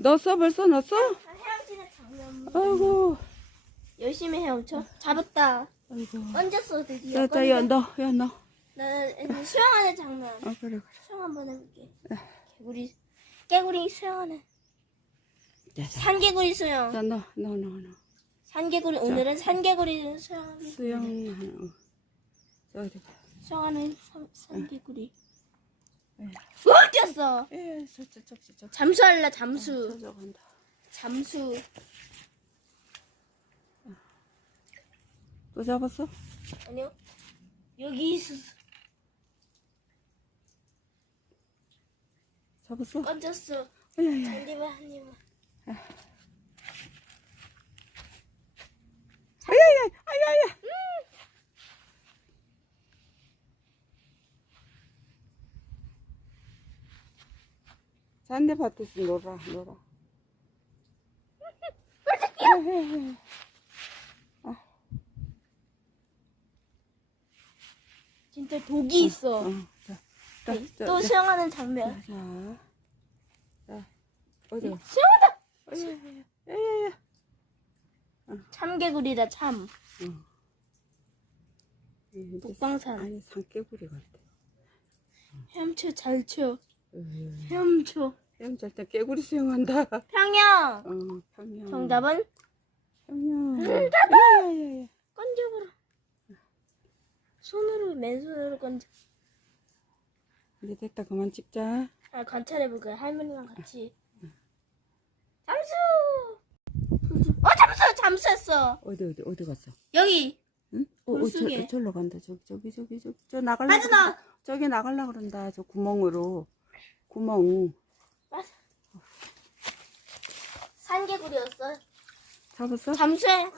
넣었어? 벌써 넣었어? 헤엄치는 장면. 아이고. 열심히 헤엄쳐. 잡았다. 아이고. 얹었어 드디어. 자, 야, 야, 넣어. 나는 수영하는 장면. 그래, 그래. 수영 한번 해볼게. 깨구리 수영하는. 자, 산개구리 수영. 자, 넣어. 산개구리 오늘은 산개구리 수영하기. 수영하는. 자, 어디 가. 수영하는 산개구리. 예. 뛰었어. 예, 저쪽. 잠수할래 잠수. 저쪽 간다. 잠수. 또 잡았어? 아니요. 여기 있었어. 잡았어? 얹었어. 아야야. 잔디만 한 입만. 아야야. 잔디밭에서 놀아. 진짜 독이 있어. 자, 또 수영하는 장면. 자, 어디? 수영하다. 야야야. 참개구리다 참. 북방산. 아니, 산개구리 같아. 헤엄쳐 잘 쳐. 헤엄쳐. 헤엄칠 때 깨구리 수영한다. 평영. 평영. 정답은 평영. 야야야. 건져버려. 손으로 맨손으로 건져. 이제 됐다. 그만 찍자. 아, 관찰해볼게. 할머니랑 같이. 잠수. 잠수했어. 어디 갔어? 여기. 응? 물속에. 저기로 간다. 저기. 저 나갈라. 하지마. 저기 나갈라 그런다. 저 구멍으로. 구멍. 맞아. 산개구리였어. 잡았어? 잠수해.